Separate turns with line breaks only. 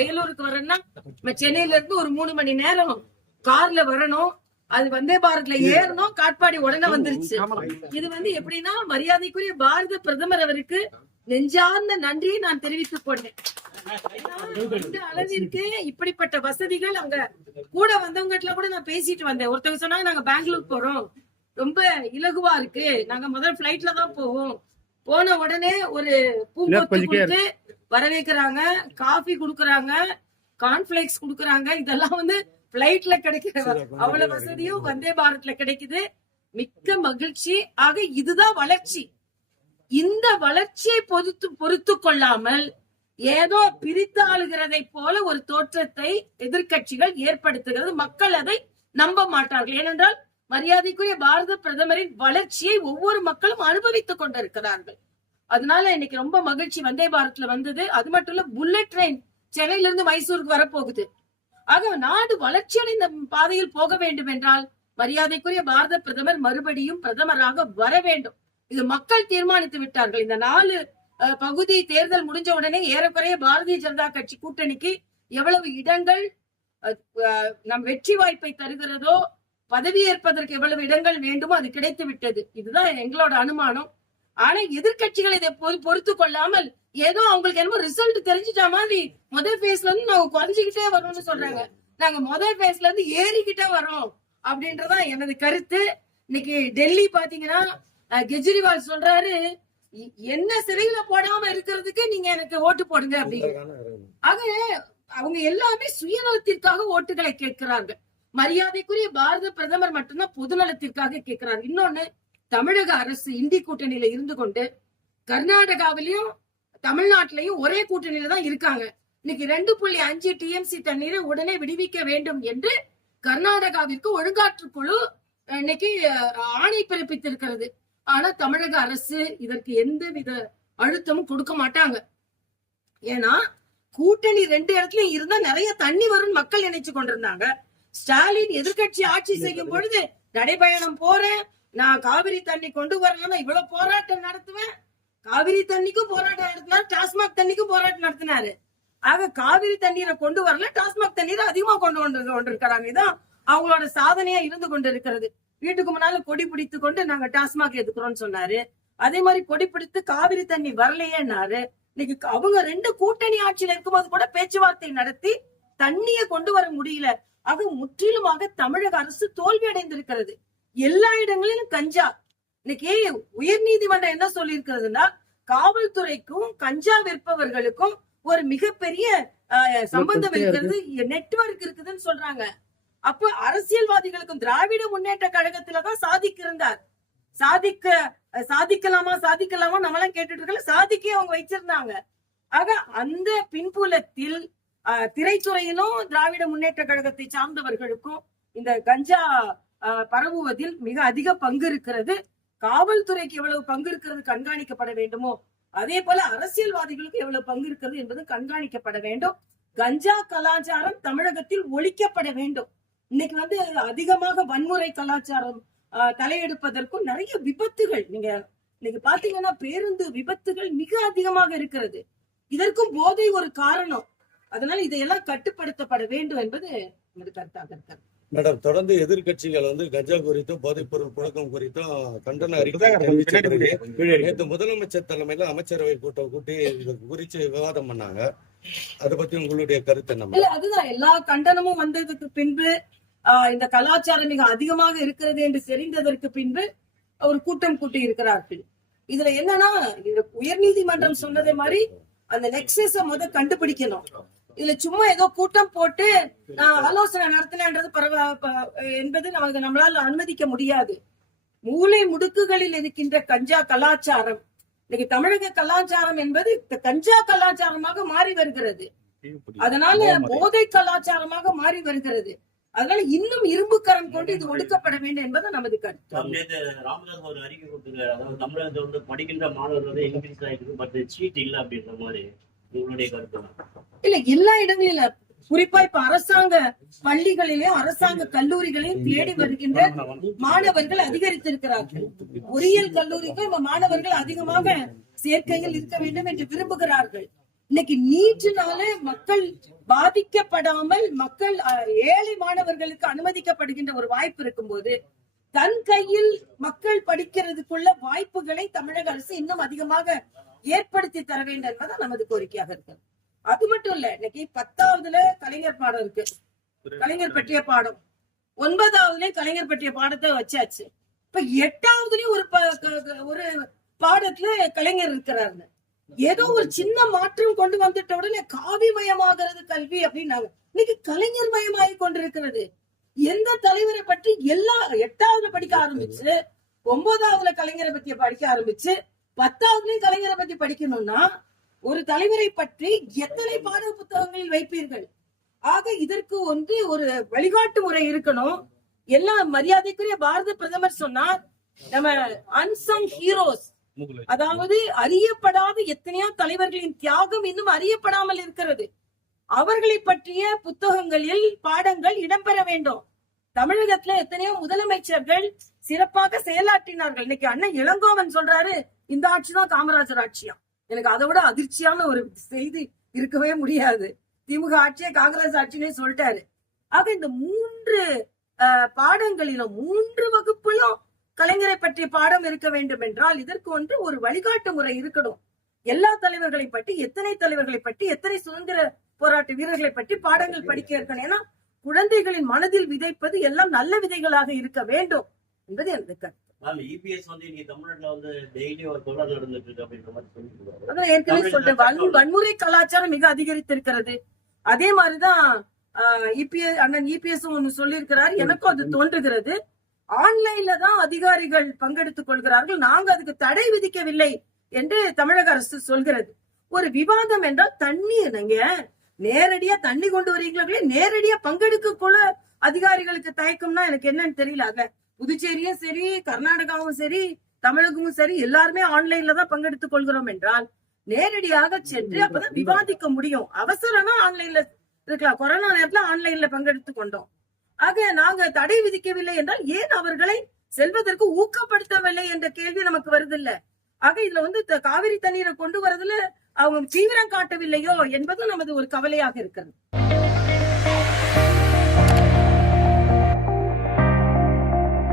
வேலூருக்கு நம்ம சென்னையில இருந்து ஒரு மூணு மணி நேரம் கார்ல வரணும். அது வந்தே பாரத்ல ஏறணும் காட்பாடி உடனே வந்துருச்சு. இது வந்து எப்படின்னா மரியாதைக்குரிய பாரத பிரதமர் அவருக்கு நெஞ்சார்ந்த நன்றியை நான் தெரிவித்துக் கொண்டேன். இந்த அளவிற்கு இப்படிப்பட்ட வசதிகள் அங்க கூட வந்தவங்ககிட்ட கூட நான் பேசிட்டு வந்தேன். ஒருத்தவங்க சொன்னாங்க நாங்க பெங்களூர் போறோம். ரொம்ப இலகுவா இருக்கு. நாங்க முதல்ல பிளைட்ல தான் போவோம். போன உடனே ஒரு பூங்கொத்து கொடுத்து வரவேற்கிறாங்க காஃபி குடுக்கறாங்க கார்ன்ஃபிளேக்ஸ் குடுக்கறாங்க. இதெல்லாம் வந்து பிளைட்ல கிடைக்கிற அவ்வளவு வசதியும் வந்தே பாரத்ல கிடைக்குது. மிக்க மகிழ்ச்சி. ஆக இதுதான் வளர்ச்சி. இந்த வளர்ச்சியை பொறுத்து பொறுத்து கொள்ளாமல் ஏதோ பிரித்து ஆளுகிறதை போல ஒரு தோற்றத்தை எதிர்க்கட்சிகள் ஏற்படுத்துகிறது. மக்கள் அதை நம்ப மாட்டார்கள். ஏனென்றால் மரியாதைக்குரிய பாரத பிரதமரின் வளர்ச்சியை ஒவ்வொரு மக்களும் அனுபவித்துக் கொண்டிருக்கிறார்கள். அதனால இன்னைக்கு ரொம்ப மகிழ்ச்சி வந்தே பாரத்ல வந்தது. அது மட்டும் இல்ல புல்லட் ட்ரெயின் சென்னையில இருந்து மைசூருக்கு வரப்போகுது. ஆக நாடு வளர்ச்சியடைந்த பாதையில் போக வேண்டும் என்றால் மரியாதைக்குரிய பாரத பிரதமர் மறுபடியும் பிரதமராக வர வேண்டும். இது மக்கள் தீர்மானித்து விட்டார்கள். இந்த நாலு அஹ், பகுதி தேர்தல் முடிஞ்ச உடனே ஏறக்குறைய பாரதிய ஜனதா கட்சி கூட்டணிக்கு எவ்வளவு இடங்கள் அஹ், நம் வெற்றி வாய்ப்பை தருகிறதோ பதவி ஏற்பதற்கு எவ்வளவு இடங்கள் வேண்டுமோ அது கிடைத்து விட்டது. இதுதான் எங்களோட அனுமானம். ஆனா எதிர்க்கட்சிகள் இதை பொறு- பொறுத்து கொள்ளாமல் ஏதோ அவங்களுக்கு என்னமோ ரிசல்ட் தெரிஞ்சிட்ட மாதிரி முதல் பேஸ்ல இருந்து நாங்க குறைஞ்சுக்கிட்டே வரோம்னு சொல்றாங்க. நாங்க முதல் பேஸ்ல இருந்து ஏறிக்கிட்டே வரோம் அப்படின்றதான் எனது கருத்து. இன்னைக்கு டெல்லி பாத்தீங்கன்னா கெஜ்ரிவால் சொல்றாரு "எ- என்ன சிறையில போடாம இருக்கிறதுக்கு நீங்க எனக்கு ஓட்டு போடுங்க அப்படின்னு. ஆக அவங்க எல்லாமே சுயநலத்திற்காக ஓட்டுகளை கேட்கிறார்கள். மரியாதைக்குரிய பாரத பிரதமர் மட்டும்தான் பொதுநலத்திற்காக கேட்கிறார் இன்னொன்னு தமிழக அரசு இந்தி கூட்டணியில இருந்து கொண்டு கர்நாடகாவிலையும் தமிழ்நாட்டிலையும் ஒரே கூட்டணியில தான் இருக்காங்க. இன்னைக்கு ரெண்டு புள்ளி அஞ்சு டிஎம்சி தண்ணீரை உடனே விடுவிக்க வேண்டும் என்று கர்நாடகாவிற்கு ஒழுங்காற்று குழு இன்னைக்கு ஆணை பிறப்பித்திருக்கிறது. ஆனா தமிழக அரசு இதற்கு எந்த வித அழுத்தமும் கொடுக்க மாட்டாங்க. ஏன்னா கூட்டணி ரெண்டு இடத்துலயும் இருந்தா நிறைய தண்ணி வரும்னு மக்கள் நினைச்சு கொண்டிருந்தாங்க. ஸ்டாலின் எதிர்க்கட்சி ஆட்சி செய்யும் பொழுது நடைபயணம் போறேன். நான் காவிரி தண்ணி கொண்டு வரலன்னா இவ்வளவு போராட்டம் நடத்துவேன். காவிரி தண்ணிக்கும் போராட்டம் நடத்தினார் டாஸ்மாக் தண்ணிக்கும் போராட்டம் நடத்தினாரு. ஆக காவிரி தண்ணீரை கொண்டு வரல டாஸ்மாக் தண்ணீரை அதிகமா கொண்டு வந்து கொண்டிருக்கிறாங்க இதான் அவங்களோட சாதனையா இருந்து கொண்டு இருக்கிறது வீட்டுக்கு முன்னால கொடி பிடித்து கொண்டு நாங்க டாஸ்மாக் எதுக்குறோம்னு சொன்னாரு. அதே மாதிரி கொடி பிடித்து காவிரி தண்ணி வரலையேன்னாரு. இன்னைக்கு அவங்க ரெண்டு கூட்டணி ஆட்சியில இருக்கும்போது கூட பேச்சுவார்த்தை நடத்தி தண்ணிய கொண்டு வர முடியல. ஆக முற்றிலுமாக தமிழக அரசு தோல்வி அடைந்திருக்கிறது. எல்லா இடங்களிலும் கஞ்சா. இன்னைக்கு உயர் நீதிமன்றம் என்ன சொல்லி இருக்கிறதுனா காவல்துறைக்கும் கஞ்சா விற்பவர்களுக்கும் ஒரு மிகப்பெரிய சம்பந்தம் இருக்கிறது. நெட்வொர்க் இருக்குதுன்னு சொல்றாங்க. அப்ப அரசியல்வாதிகளுக்கும் திராவிட முன்னேற்ற கழகத்துலதான் சாதிக்கு இருந்தார். சாதிக்க சாதிக்கலாமா சாதிக்கலாமா நம்மளாம் கேட்டுட்டு இருக்கல சாதிக்கே அவங்க வச்சிருந்தாங்க. ஆக அந்த பின்புலத்தில் திரைத்துறையிலும் திராவிட முன்னேற்ற கழகத்தை சார்ந்தவர்களுக்கும் இந்த கஞ்சா பரவுவதில் மிக அதிக பங்கு இருக்கிறது. காவல்துறைக்கு எவ்வளவு பங்கு இருக்கிறது கண்காணிக்கப்பட வேண்டுமோ அதே போல அரசியல்வாதிகளுக்கு எவ்வளவு பங்கு இருக்கிறது என்பது கண்காணிக்கப்பட வேண்டும். கஞ்சா கலாச்சாரம் தமிழகத்தில் ஒழிக்கப்பட வேண்டும். இன்னைக்கு வந்து அதிகமாக வன்முறை கலாச்சாரம் ஆஹ், தலையெடுப்பதற்கும் நிறைய விபத்துகள் நீங்க இன்னைக்கு பாத்தீங்கன்னா பேருந்து விபத்துகள் மிக அதிகமாக இருக்கிறது. இதற்கும் போதை ஒரு காரணம். அதனால இதையெல்லாம் கட்டுப்படுத்தப்பட வேண்டும் என்பது எனது கருத்தாக இருக்கிறது.
மேடம் தொடர்ந்து எதிர்க்கட்சிகள் வந்து கஞ்சா குறித்தும் போதைப் பொருள் புழக்கம் குறித்தும் கண்டன அறிக்கை நேற்று முதலமைச்சர் தலைமையில அமைச்சரவை கூட்டம் கூட்டி இது குறித்து விவாதம் பண்ணாங்க. அதை பத்தி உங்களுடைய கருத்து என்ன
இல்ல அதுதான். எல்லா கண்டனமும் வந்ததுக்கு பின்பு ஆஹ், இந்த கலாச்சாரம் மிக அதிகமாக இருக்கிறது என்று தெரிந்ததற்கு பின்பு ஒரு கூட்டம் கூட்டி இருக்கிறார்கள். இதுல என்னன்னா இந்த உயர்நீதிமன்றம் சொன்னதே மாதிரி அந்த நெக்ஸஸ முத கண்டுபிடிக்கணும். இதுல சும்மா ஏதோ கூட்டம் போட்டு நான் ஆலோசனை நடத்தினன்றது பரவ என்பது நமக்கு நம்மளால அனுமதிக்க முடியாது. மூளை முடுக்குகளில் இருக்கின்ற கஞ்சா கலாச்சாரம். இன்னைக்கு தமிழக கலாச்சாரம் என்பது கஞ்சா கலாச்சாரமாக மாறி வருகிறது. அதனால போதை கலாச்சாரமாக மாறி வருகிறது. அதனால இன்னும் இரும்பு கரம் கொண்டு இது ஒடுக்கப்பட வேண்டும் என்பது நமது கருத்து.
ராமதாஸ் ஒரு அறிக்கை கொடுத்துருக்காரு. அதாவது தமிழகத்தை வந்து படிக்கின்ற மாணவர்கள் வந்து இன்க்ரீஸ் ஆயிருக்கு பட் சீட் இல்லை அப்படின்ற மாதிரி.
இல்ல எல்லா இடங்களிலும் குறிப்பா இப்ப அரசாங்க பள்ளிகளிலும் அரசாங்க கல்லூரிகளையும் தேடி வருகின்ற மாணவர்கள் அதிகரித்திருக்கிறார்கள். பொறியியல் கல்லூரிக்கு இப்ப மாணவர்கள் அதிகமாக சேர்க்கையில் இருக்க வேண்டும் என்று விரும்புகிறார்கள். இன்னைக்கு நீட்டினால மக்கள் பாதிக்கப்படாமல் மக்கள் ஏழை மாணவர்களுக்கு அனுமதிக்கப்படுகின்ற ஒரு வாய்ப்பு இருக்கும்போது தன் கையில் மக்கள் படிக்கிறதுக்குள்ள வாய்ப்புகளை தமிழக அரசு இன்னும் அதிகமாக ஏற்படுத்தி தர வேண்டும் என்பது நமது கோரிக்கையாக இருக்கு அது மட்டும் இல்ல இன்னைக்கு பத்தாவதுல கலைஞர் பாடம் இருக்கு. கலைஞர் பற்றிய பாடம். ஒன்பதாவதுலயே கலைஞர் பற்றிய பாடத்தை வச்சாச்சு. இப்ப எட்டாவதுலயும் ஒரு ஒரு பாடத்துல கலைஞர் இருக்கிறாரு. ஏதோ ஒரு சின்ன மாற்றம் கொண்டு வந்துட்ட உடனே காவிமயமாகிறது கல்வி அப்படின்னாங்க. இன்னைக்கு கலைஞர் மயமாகி கொண்டிருக்கிறது. எந்த தலைவரை பற்றி எல்லா எட்டாவதுல படிக்க ஆரம்பிச்சு ஒன்பதாவதுல கலைஞரை பத்தி படிக்க ஆரம்பிச்சு பத்தாவதுலயும் கலைஞரை பத்தி படிக்கணும்னா ஒரு தலைவரை பற்றி எத்தனை பாட புத்தகங்களில் வைப்பீர்கள்? ஆக இதற்கு வந்து ஒரு வழிகாட்டு முறை இருக்கணும். எல்லா மரியாதைக்குரிய பாரத பிரதமர் சொன்னார் நம்ம அன்சங் ஹீரோஸ் அதாவது அறியப்படாத எத்தனையோ தலைவர்களின் தியாகம் இன்னும் அறியப்படாமல் இருக்கிறது. அவர்களை பற்றிய புத்தகங்களில் பாடங்கள் இடம்பெற வேண்டும். தமிழகத்துல எத்தனையோ முதலமைச்சர்கள் சிறப்பாக செயலாற்றினார்கள். இன்னைக்கு அண்ணன் இளங்கோவன் சொல்றாரு இந்த ஆட்சி தான் காமராஜர் ஆட்சியா? எனக்கு அதை விட அதிர்ச்சியான ஒரு செய்தி இருக்கவே முடியாது. திமுக ஆட்சியை காங்கிரஸ் ஆட்சினே சொல்லிட்டாரு. ஆக இந்த மூன்று பாடங்களிலும் மூன்று வகுப்பிலும் கலைஞரை பற்றிய பாடம் இருக்க வேண்டும் என்றால் இதற்கு ஒன்று ஒரு வழிகாட்டு முறை இருக்கணும். எல்லா தலைவர்களை பற்றி எத்தனை தலைவர்களை பற்றி எத்தனை சுதந்திர போராட்ட வீரர்களை பற்றி பாடங்கள் படிக்க இருக்கணும்? ஏன்னா குழந்தைகளின் மனதில் விதைப்பது எல்லாம் நல்ல விதைகளாக இருக்க வேண்டும் என்பது எனது கருத்து.
மேம் இபிஎஸ் வந்து இங்க தமிழ்நாட்டுல வந்து டெய்லி ஒரு கொலை நடந்துட்டு இருக்கு அப்படின்ற மாதிரி சொல்லிட்டு
அதான் ஏற்கனவே சொல்றேன் வன்- வன்முறை கலாச்சாரம் மிக அதிகரித்திருக்கிறது. அதே மாதிரிதான் இபிஎஸ் அண்ணன் இபிஎஸ் ஒன்னு சொல்லியிருக்கிறார். எனக்கும் அது தோன்றுகிறது. ஆன்லைன்ல தான் அதிகாரிகள் பங்கெடுத்துக் கொள்கிறார்கள். நாங்க அதுக்கு தடை விதிக்கவில்லை என்று தமிழக அரசு சொல்கிறது. ஒரு விவாதம் என்றால் தண்ணி நீங்க நேரடியா தண்ணி கொண்டு வரீங்களே நேரடியா பங்கெடுக்க கூட அதிகாரிகளுக்கு தயக்கம்னா எனக்கு என்னன்னு தெரியல. அத புதுச்சேரியும் சரி கர்நாடகாவும் சரி தமிழகமும் சரி எல்லாருமே ஆன்லைன்ல தான் பங்கெடுத்துக் கொள்கிறோம் என்றால் நேரடியாக சென்று அப்பதான் விவாதிக்க முடியும். அவசரம்னா ஆன்லைன்ல இருக்கலாம். கொரோனா நேரத்துல ஆன்லைன்ல பங்கெடுத்து கொண்டோம். ஆக நாங்க தடை விதிக்கவில்லை என்றால் ஏன் அவர்களை செல்வதற்கு ஊக்கப்படுத்தவில்லை என்ற கேள்வி நமக்கு வருதில்ல? ஆக இதுல வந்து காவிரி தண்ணீரை கொண்டு வரதுல அவங்க தீவிரம் காட்டவில்லையோ என்பதும் நமது ஒரு கவலையாக இருக்கிறது.